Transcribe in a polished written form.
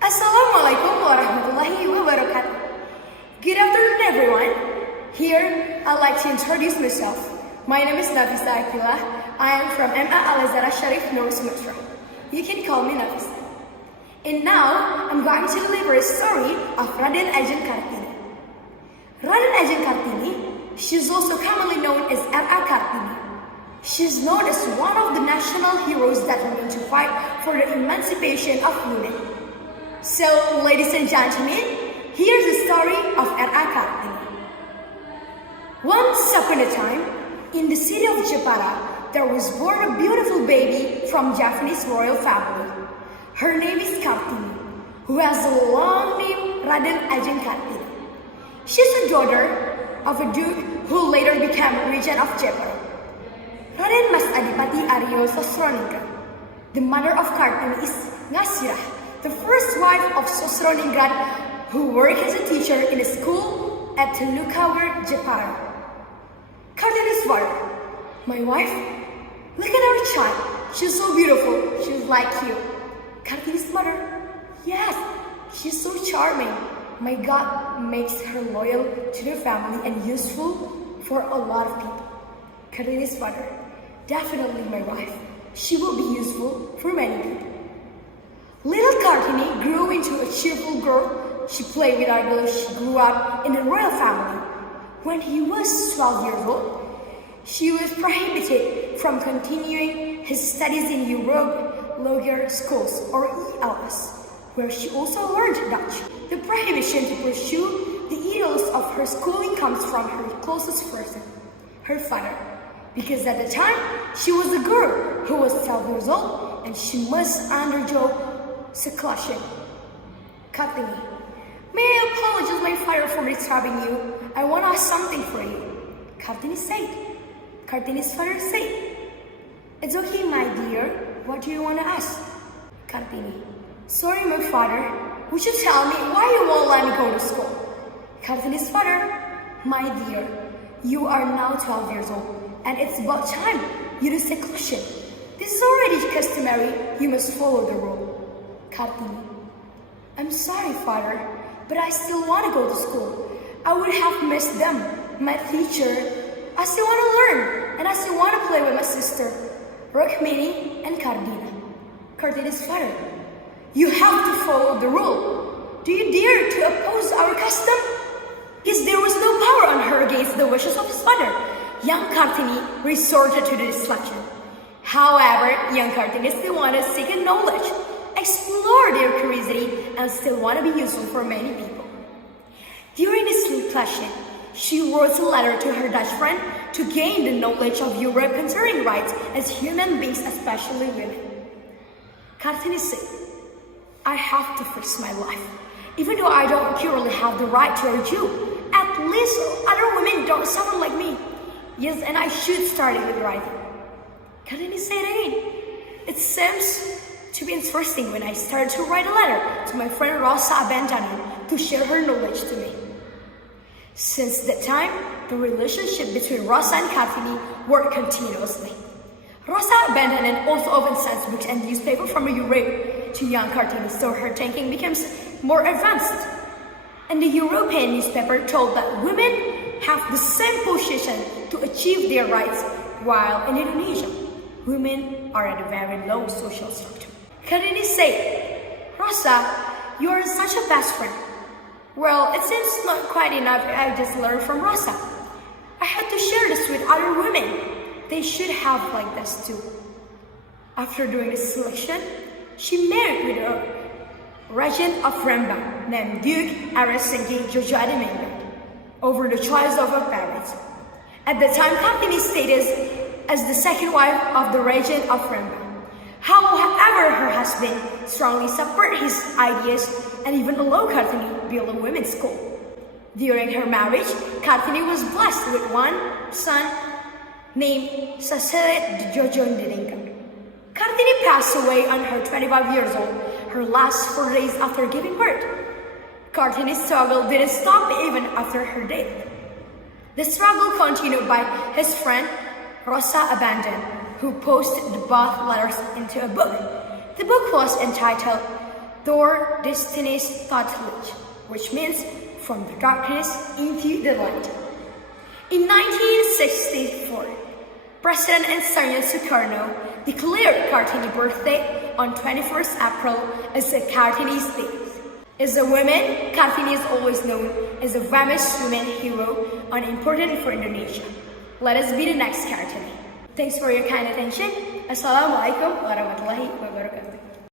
Assalamualaikum warahmatullahi wabarakatuh. Good afternoon, everyone. Here, I'd like to introduce myself. My name is Nafisah Aqila. I am from Al-Azhar Asy-Syarif Sumatera. You can call me Nafisah. And now, I'm going to deliver a story of Raden Ajeng Kartini. Raden Ajeng Kartini, she's also commonly known as R.A. Kartini. She's known as one of the national heroes that were to fight for the emancipation of women. So, ladies and gentlemen, here's the story of R.A. Kartini. Once upon a time, in the city of Jepara, there was born a beautiful baby from Japanese royal family. Her name is Kartini, who has a long name Raden Ajeng Kartini. She's a daughter of a duke who later became regent of Jepara. Raden Mas Adipati Aryo Sosroningrat. The mother of Kartini is Ngasirah, the first wife of Sosroningrat, who worked as a teacher in a school at Telukawar, Jepara. Kartini's father, my wife, look at our child. She's so beautiful. She's like you. Kartini's mother, yes, she's so charming. My God makes her loyal to the family and useful for a lot of people. Kartini's father, definitely my wife. She will be useful for many people. Little Kartini grew into a cheerful girl. She played with idols. She grew up in a royal family. When he was 12 years old, she was prohibited from continuing his studies in Europe Lager schools or ELS, where she also learned Dutch. The prohibition to pursue the ideals of her schooling comes from her closest person, her father, because at the time she was a girl who was 12 years old and she must undergo seclusion. Kartini, may I apologize my father for disturbing you? I want to ask something for you. Kartini's father said, it's okay, my dear. What do you want to ask? Kartini, sorry, my father. Would you tell me why you won't let me go to school? Kartini's father, my dear, you are now 12 years old, and it's about time you do seclusion. This is already customary. You must follow the rule. Kartini, I'm sorry, father, but I still want to go to school. I would have missed them, my teacher. I still want to learn, and I still want to play with my sister, Rukmini and Kardina. Kartini's father, you have to follow the rule. Do you dare to oppose our custom? Because there was no power on her against the wishes of his father. Young Kartini resorted to the destruction. However, young Kartini still wanted to seek knowledge, explore their curiosity, and still want to be useful for many people. During this seclusion, she wrote a letter to her Dutch friend to gain the knowledge of Europe concerning rights as human beings, especially women. Kartini said, I have to fix my life. Even though I don't currently have the right to urge you, at least other women don't suffer like me. Yes, and I should start with writing. Kartini said again, it seems to be interesting when I started to write a letter to my friend Rosa Abandonen to share her knowledge to me. Since that time, the relationship between Rosa and Kartini worked continuously. Rosa Abandonen also often sends books and newspapers from Europe to young Kartini, so her thinking becomes more advanced. And the European newspaper told that women have the same position to achieve their rights, while in Indonesia, women are at a very low social structure. Kartini said, Rosa, you are such a best friend. Well, it seems not quite enough. I just learned from Rosa. I had to share this with other women. They should have like this too. After doing this selection, she married with a regent of Rembang named Duke Arasengi Jojo Ademanga over the choice of her parents. At the time, Kartini's status as the second wife of the regent of Rembang. However, her husband strongly supported his ideas and even allowed Kartini to build a women's school. During her marriage, Kartini was blessed with one son named Saselet Jojon Didingka. Kartini passed away on her 25 years old, her last 4 days after giving birth. Kartini's struggle didn't stop even after her death. The struggle continued by his friend Rosa Abandonen, who posted both letters into a book. The book was entitled Door Destiny's Tutelage, which means from the darkness into the light. In 1964, President Ensayo Sukarno declared Kartini birthday on 21st April as a Kartini's Day. As a woman, Kartini is always known as a famous woman hero and important for Indonesia. Let us be the next Kartini. Thanks for your kind attention. Assalamualaikum warahmatullahi wabarakatuh.